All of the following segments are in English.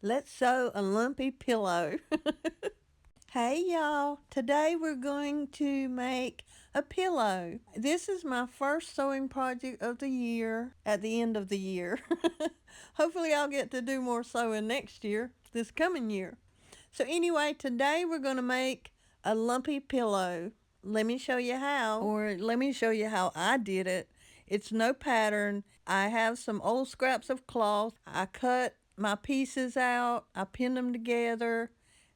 Let's sew a lumpy pillow. Hey y'all, today we're going to make a pillow. This is my first sewing project of the year, at the end of the year. Hopefully I'll get to do more sewing next year, this coming year. So anyway, today we're going to make a lumpy pillow. Let me show you how, or let me show you how I did it. It's no pattern. I have some old scraps of cloth. I cut my pieces out. I pinned them together,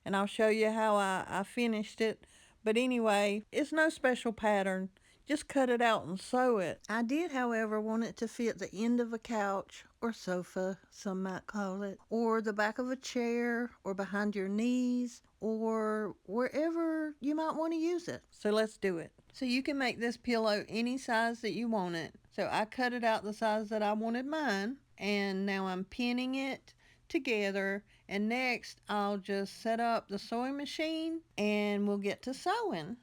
and I'll show you how I finished it. But anyway, it's no special pattern. Just cut it out and sew it. I did, however, want it to fit the end of a couch or sofa, some might call it, or the back of a chair, or behind your knees, or wherever you might want to use it. So let's do it. So you can make this pillow any size that you want it. So I cut it out the size that I wanted mine, and now I'm pinning it together, and next I'll just set up the sewing machine and we'll get to sewing.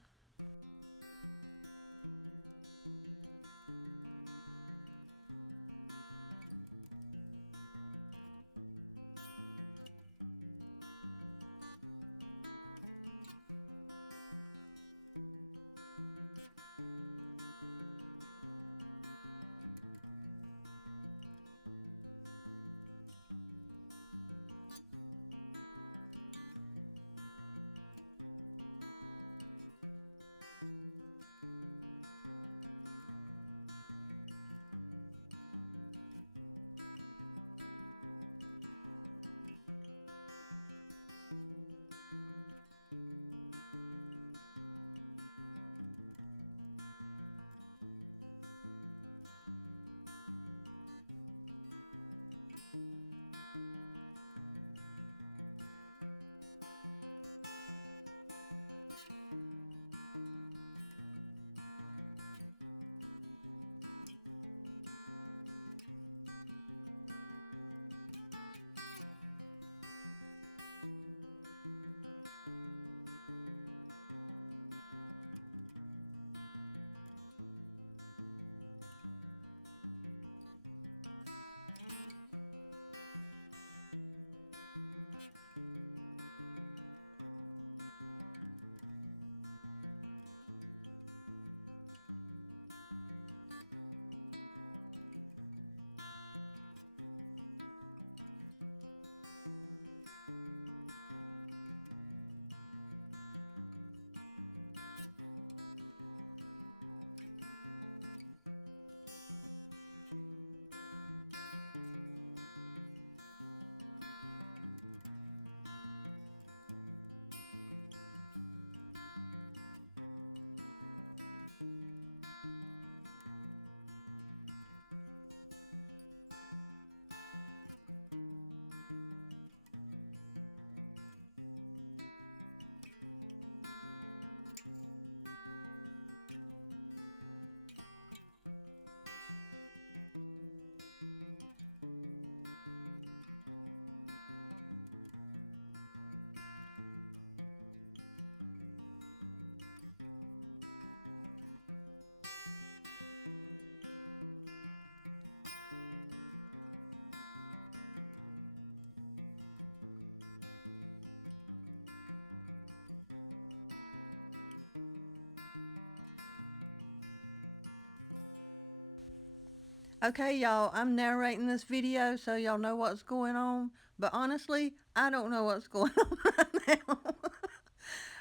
Okay, y'all, I'm narrating this video so y'all know what's going on, but honestly, I don't know what's going on right now.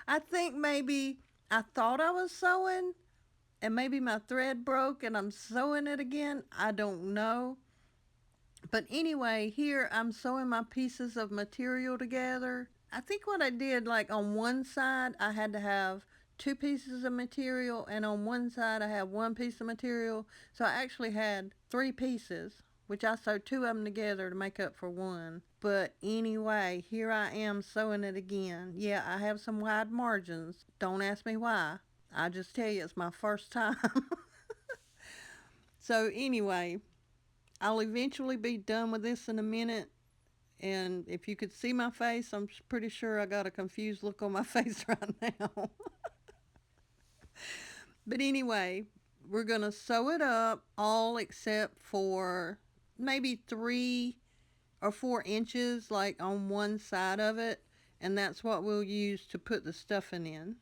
I think maybe I thought I was sewing, and maybe my thread broke and I'm sewing it again. I don't know. But anyway, here I'm sewing my pieces of material together. I think what I did, like on one side, I had to have two pieces of material, and on one side, I had one piece of material. So I actually had three pieces, which I sewed two of them together to make up for one. But anyway, here I am sewing it again. Yeah, I have some wide margins. Don't ask me why. I just tell you, it's my first time. So anyway, I'll eventually be done with this in a minute. And if you could see my face, I'm pretty sure I got a confused look on my face right now. But anyway, we're going to sew it up all except for maybe three or 4 inches like on one side of it, and that's what we'll use to put the stuffing in.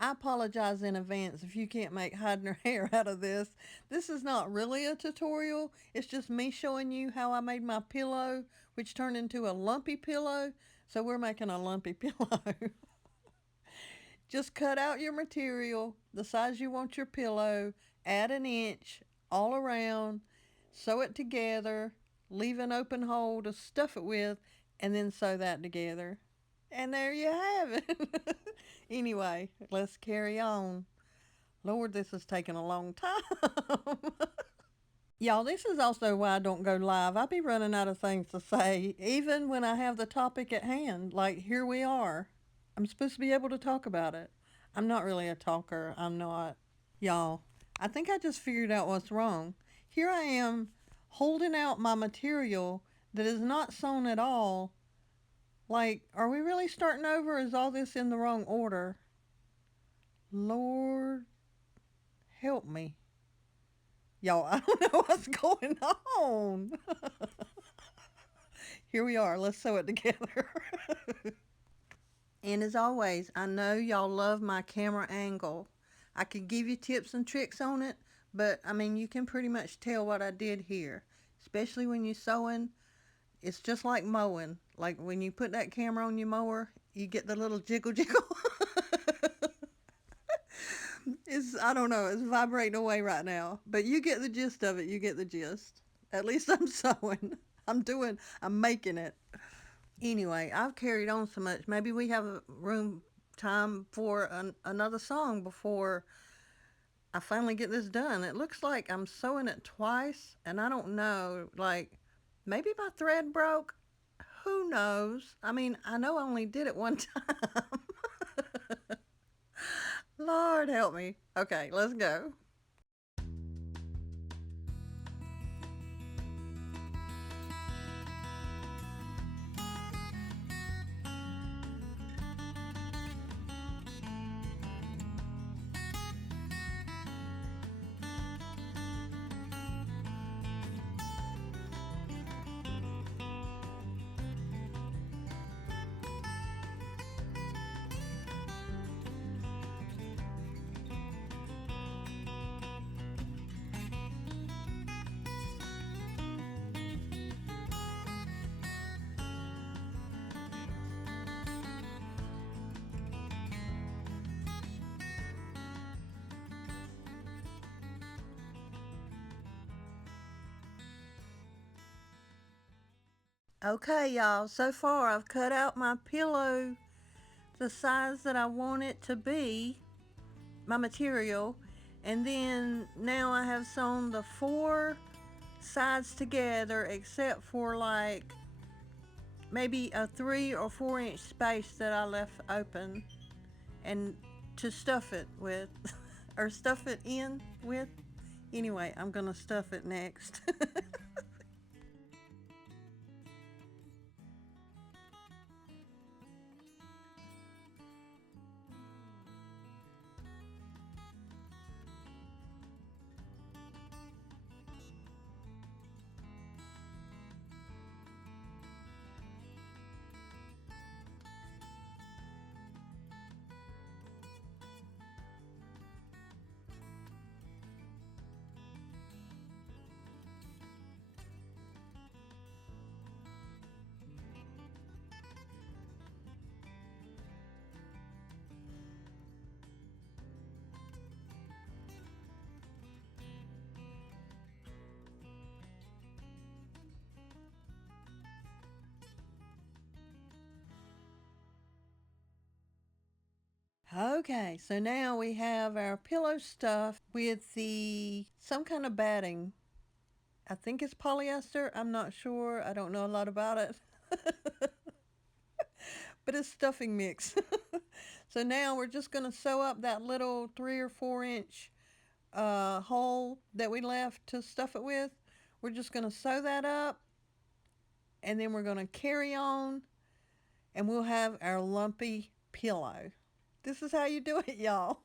I apologize in advance if you can't make hiding your hair out of this. This is not really a tutorial. It's just me showing you how I made my pillow, which turned into a lumpy pillow. So we're making a lumpy pillow. Just cut out your material, the size you want your pillow, add an inch all around, sew it together, leave an open hole to stuff it with, and then sew that together. And there you have it. Anyway, let's carry on. Lord, this is taking a long time. Y'all, this is also why I don't go live. I be running out of things to say, even when I have the topic at hand. Like, here we are. I'm supposed to be able to talk about it. I'm not really a talker. I'm not. Y'all, I think I just figured out what's wrong. Here I am holding out my material that is not sewn at all. Like, are we really starting over? Is all this in the wrong order? Lord, help me. Y'all, I don't know what's going on. Here we are. Let's sew it together. And as always, I know y'all love my camera angle. I could give you tips and tricks on it, but I mean, you can pretty much tell what I did here. Especially when you're sewing, it's just like mowing. Like when you put that camera on your mower, you get the little jiggle jiggle. I don't know, it's vibrating away right now. But you get the gist of it, you get the gist. At least I'm sewing. I'm making it. Anyway, I've carried on so much. Maybe we have a room time for another song before I finally get this done. It looks like I'm sewing it twice, and I don't know, like, maybe my thread broke. Who knows? I mean, I know I only did it one time. Lord help me. Okay, let's go. Okay, y'all, so far I've cut out my pillow the size that I want it to be, my material, and then now I have sewn the 4 sides together except for like maybe a 3 or 4 inch space that I left open and to stuff it with or stuff it in with. Anyway, I'm gonna stuff it next. Okay, so now we have our pillow stuff with the some kind of batting. I think it's polyester. I'm not sure. I don't know a lot about it. But it's stuffing mix. So now we're just going to sew up that little 3 or 4 inch hole that we left to stuff it with. We're just going to sew that up, and then we're going to carry on, and we'll have our lumpy pillow. This is how you do it, y'all.